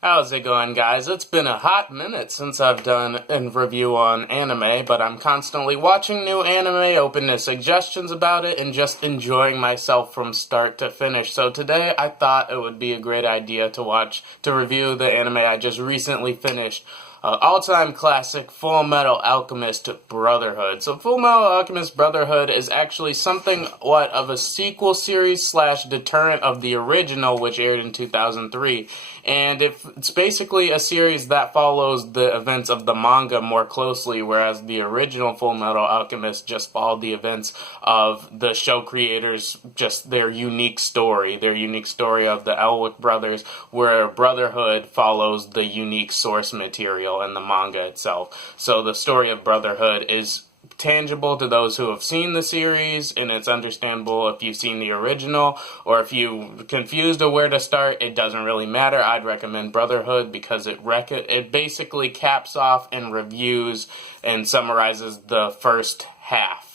How's it going, guys? It's been a hot minute since I've done a review on anime, but I'm constantly watching new anime, open to suggestions about it, and just enjoying myself from start to finish. So today I thought it would be a great idea to review the anime I just recently finished. All-time classic Full Metal Alchemist Brotherhood. So Full Metal Alchemist Brotherhood is actually somewhat of a sequel series slash deterrent of the original, which aired in 2003. And it's basically a series that follows the events of the manga more closely, whereas the original Full Metal Alchemist just followed the events of the show creators, just their unique story of the Elwick brothers, where Brotherhood follows the unique source material in the manga itself. So the story of Brotherhood is tangible to those who have seen the series, and it's understandable if you've seen the original, or if you're confused of where to start, it doesn't really matter. I'd recommend Brotherhood because it basically caps off and reviews and summarizes the first half.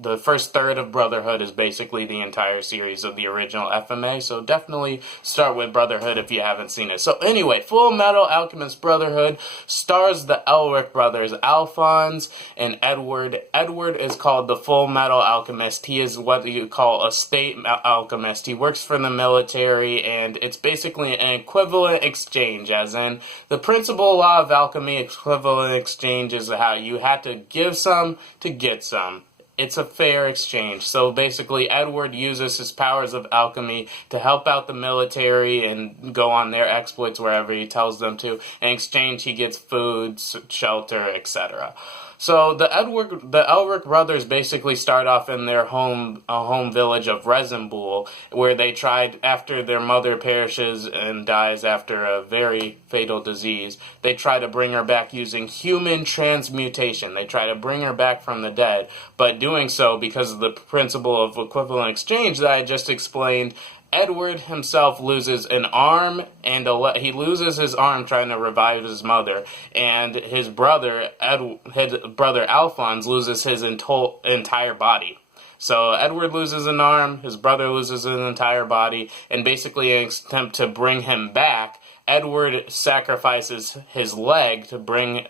The first third of Brotherhood is basically the entire series of the original FMA, so definitely start with Brotherhood if you haven't seen it. So anyway, Full Metal Alchemist Brotherhood stars the Elric brothers, Alphonse and Edward. Edward is called the Full Metal Alchemist. He is what you call a state alchemist. He works for the military, and it's basically an equivalent exchange, as in the principal law of alchemy. Equivalent exchange is how you had to give some to get some. It's a fair exchange. So basically, Edward uses his powers of alchemy to help out the military and go on their exploits wherever he tells them to. In exchange, he gets food, shelter, etc. So the Elric brothers basically start off in their home village of Rezenbul, where they tried, after their mother perishes and dies after a very fatal disease, they try to bring her back using human transmutation. They try to bring her back from the dead, but doing so, because of the principle of equivalent exchange that I just explained, Edward himself loses an arm, and he loses his arm trying to revive his mother, and his brother Alphonse loses his entire body. So Edward loses an arm, his brother loses his entire body, and basically in an attempt to bring him back, Edward sacrifices his leg to bring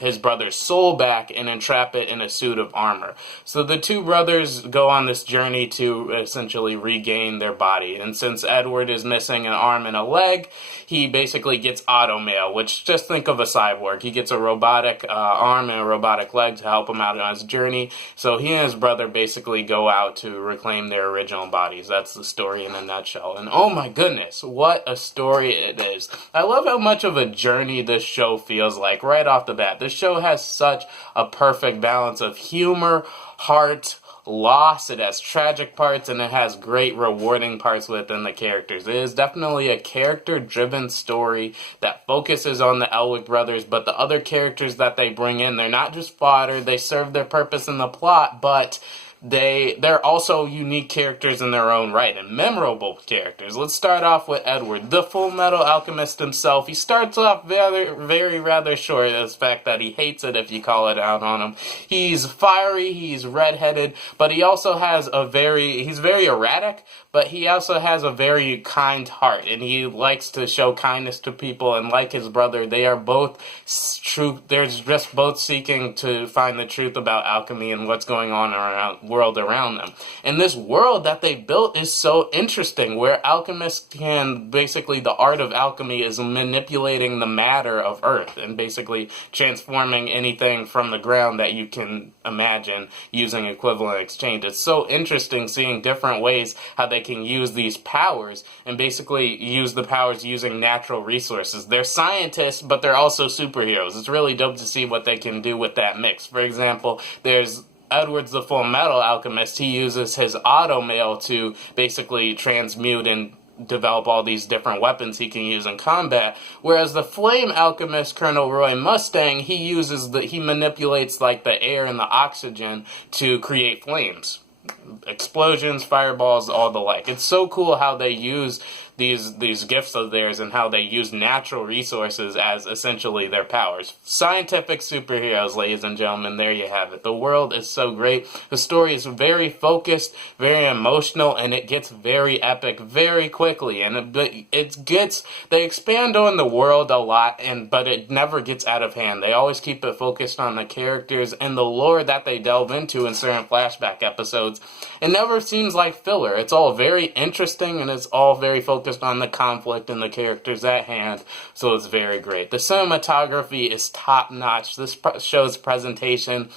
his brother's soul back and entrap it in a suit of armor. So the two brothers go on this journey to essentially regain their body. And since Edward is missing an arm and a leg, he basically gets automail, which, just think of a cyborg. He gets a robotic arm and a robotic leg to help him out on his journey. So he and his brother basically go out to reclaim their original bodies. That's the story in a nutshell. And oh my goodness, what a story it is. I love how much of a journey this show feels like right off the bat. This show has such a perfect balance of humor, heart, loss. It has tragic parts, and it has great rewarding parts within the characters. It is definitely a character-driven story that focuses on the Elwick brothers, but the other characters that they bring in, they're not just fodder. They serve their purpose in the plot, but they're also unique characters in their own right, and memorable characters. Let's start off with Edward, the Full Metal Alchemist himself. He starts off rather short, of the fact that he hates it if you call it out on him. He's fiery, he's redheaded, but he also has he's very erratic, but he also has a very kind heart, and he likes to show kindness to people, and like his brother, they are both they're just both seeking to find the truth about alchemy and what's going on around world around them. And this world that they built is so interesting, where alchemists can basically, the art of alchemy is manipulating the matter of earth and basically transforming anything from the ground that you can imagine using equivalent exchange. It's so interesting seeing different ways how they can use these powers and basically use the powers using natural resources. They're scientists, but they're also superheroes. It's really dope to see what they can do with that mix. For example, there's Edward's the Full Metal Alchemist. He uses his automail to basically transmute and develop all these different weapons he can use in combat. Whereas the Flame Alchemist, Colonel Roy Mustang, he manipulates like the air and the oxygen to create flames. Explosions, fireballs, all the like. It's so cool how they use these gifts of theirs and how they use natural resources as essentially their powers. Scientific superheroes, ladies and gentlemen, there you have it. The world is so great. The story is very focused, very emotional, and it gets very epic very quickly. And they expand on the world a lot, but it never gets out of hand. They always keep it focused on the characters and the lore that they delve into in certain flashback episodes. It never seems like filler. It's all very interesting, and it's all very focused on the conflict and the characters at hand, so it's very great. The cinematography is top-notch. This show's presentation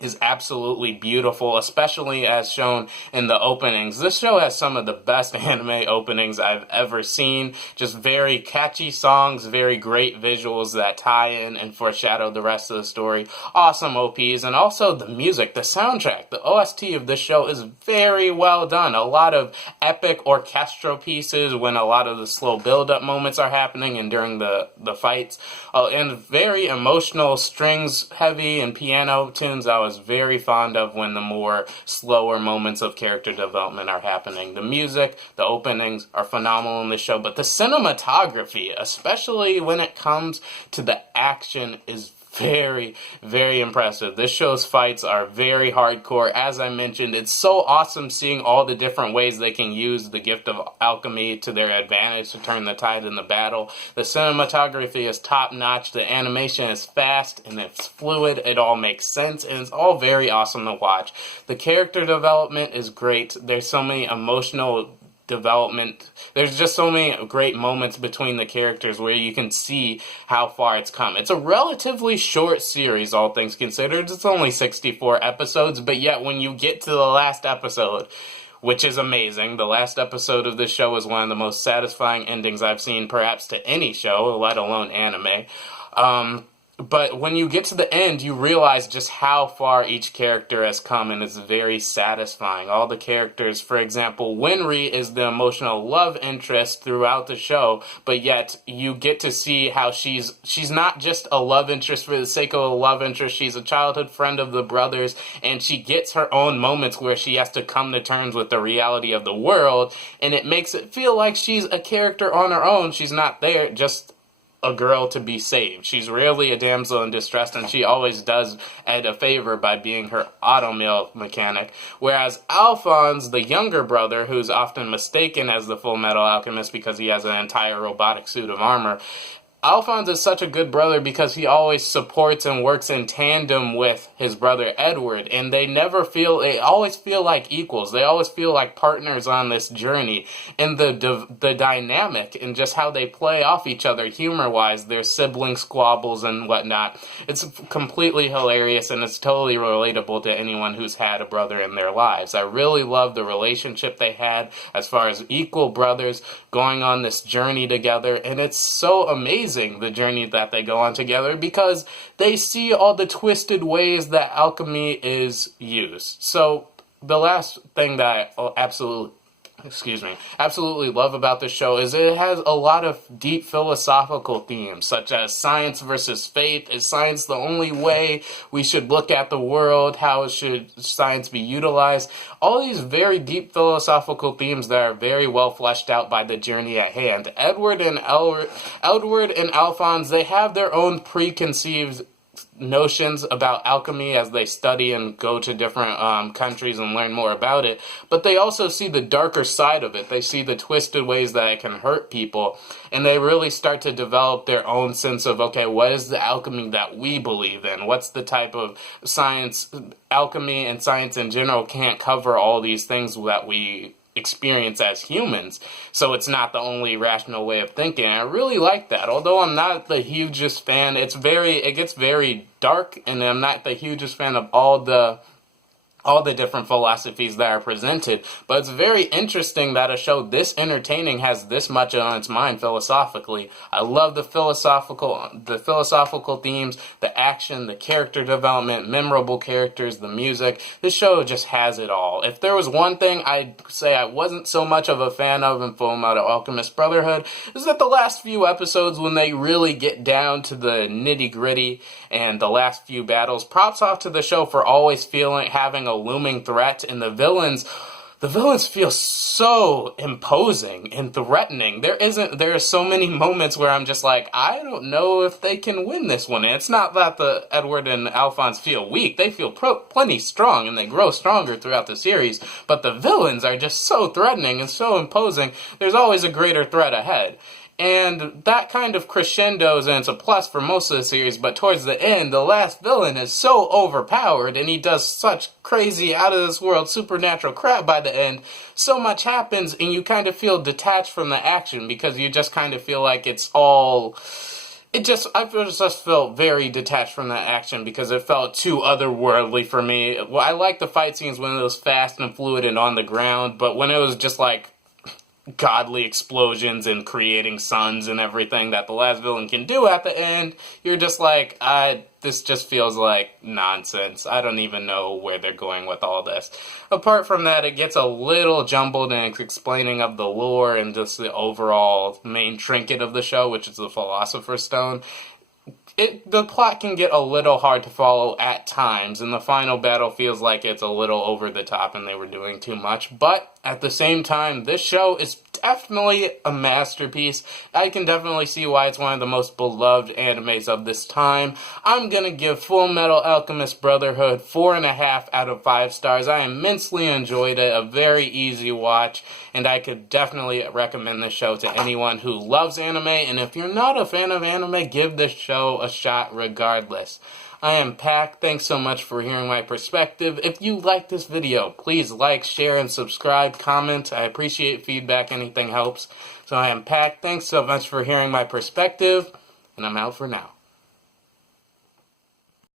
is absolutely beautiful, especially as shown in the openings. This show has some of the best anime openings I've ever seen. Just very catchy songs, very great visuals that tie in and foreshadow the rest of the story. Awesome OPs, and also the music, the soundtrack. The OST of this show is very well done. A lot of epic orchestral pieces when a lot of the slow build-up moments are happening and during the fights. And very emotional, strings-heavy and piano tunes I was very fond of when the more slower moments of character development are happening. The music, the openings are phenomenal in this show, but the cinematography, especially when it comes to the action, is very, very impressive. This show's fights are very hardcore. As I mentioned, it's so awesome seeing all the different ways they can use the gift of alchemy to their advantage to turn the tide in the battle. The cinematography is top-notch. The animation is fast and it's fluid. It all makes sense and it's all very awesome to watch. The character development is great. There's so many emotional development. There's just so many great moments between the characters where you can see how far it's come. It's a relatively short series, all things considered. It's only 64 episodes, but yet when you get to the last episode, which is amazing, the last episode of this show is one of the most satisfying endings I've seen perhaps to any show, let alone anime. But when you get to the end, you realize just how far each character has come, and it's very satisfying. All the characters, for example, Winry is the emotional love interest throughout the show, but yet you get to see how she's not just a love interest for the sake of a love interest. She's a childhood friend of the brothers, and she gets her own moments where she has to come to terms with the reality of the world, and it makes it feel like she's a character on her own. She's not there just a girl to be saved. She's rarely a damsel in distress, and she always does Ed a favor by being her automill mechanic. Whereas Alphonse, the younger brother, who's often mistaken as the Full Metal Alchemist because he has an entire robotic suit of armor, Alphonse is such a good brother because he always supports and works in tandem with his brother Edward, and they always feel like equals. They always feel like partners on this journey, and the dynamic and just how they play off each other humor-wise, their sibling squabbles and whatnot, it's completely hilarious, and it's totally relatable to anyone who's had a brother in their lives. I really love the relationship they had as far as equal brothers going on this journey together, and it's so amazing, the journey that they go on together, because they see all the twisted ways that alchemy is used. So the last thing that I absolutely love about this show is it has a lot of deep philosophical themes, such as science versus faith. Is science the only way we should look at the world? How should science be utilized? All these very deep philosophical themes that are very well fleshed out by the journey at hand. Edward and Alphonse, they have their own preconceived notions about alchemy as they study and go to different countries and learn more about it, but they also see the darker side of it. They see the twisted ways that it can hurt people, and they really start to develop their own sense of, okay, what is the alchemy that we believe in? What's the type of science? Alchemy and science in general can't cover all these things that we experience as humans, so it's not the only rational way of thinking. I really like that. Although I'm not the hugest fan, it gets very dark, and I'm not the hugest fan of all the different philosophies that are presented, but it's very interesting that a show this entertaining has this much on its mind philosophically. I love the philosophical themes, the action, the character development, memorable characters, the music. This show just has it all. If there was one thing I'd say I wasn't so much of a fan of in Full Metal Alchemist Brotherhood, is that the last few episodes, when they really get down to the nitty-gritty and the last few battles, props off to the show for always having a looming threat, and the villains the villains feel so imposing and threatening. There are so many moments where I'm just like, I don't know if they can win this one. And it's not that the Edward and Alphonse feel weak. They feel plenty strong, and they grow stronger throughout the series. But the villains are just so threatening and so imposing. There's always a greater threat ahead. And that kind of crescendos, and it's a plus for most of the series, but towards the end, the last villain is so overpowered, and he does such crazy, out-of-this-world, supernatural crap by the end. So much happens, and you kind of feel detached from the action, because you just kind of feel like it's all... I just felt very detached from that action, because it felt too otherworldly for me. Well, I like the fight scenes when it was fast and fluid and on the ground, but when it was just like godly explosions and creating suns and everything that the last villain can do at the end, you're just like, this just feels like nonsense. I don't even know where they're going with all this. Apart from that, it gets a little jumbled in its explaining of the lore and just the overall main trinket of the show, which is the Philosopher's Stone. The plot can get a little hard to follow at times, and the final battle feels like it's a little over the top and they were doing too much. But at the same time, this show is definitely a masterpiece. I can definitely see why it's one of the most beloved animes of this time. I'm gonna give Full Metal Alchemist Brotherhood 4.5 out of 5 stars. I immensely enjoyed it, a very easy watch, and I could definitely recommend this show to anyone who loves anime. And if you're not a fan of anime, give this show a shot regardless. I am Pac. Thanks so much for hearing my perspective. If you like this video, please like, share, and subscribe, comment. I appreciate feedback. Anything helps. So I am Pac. Thanks so much for hearing my perspective, and I'm out for now.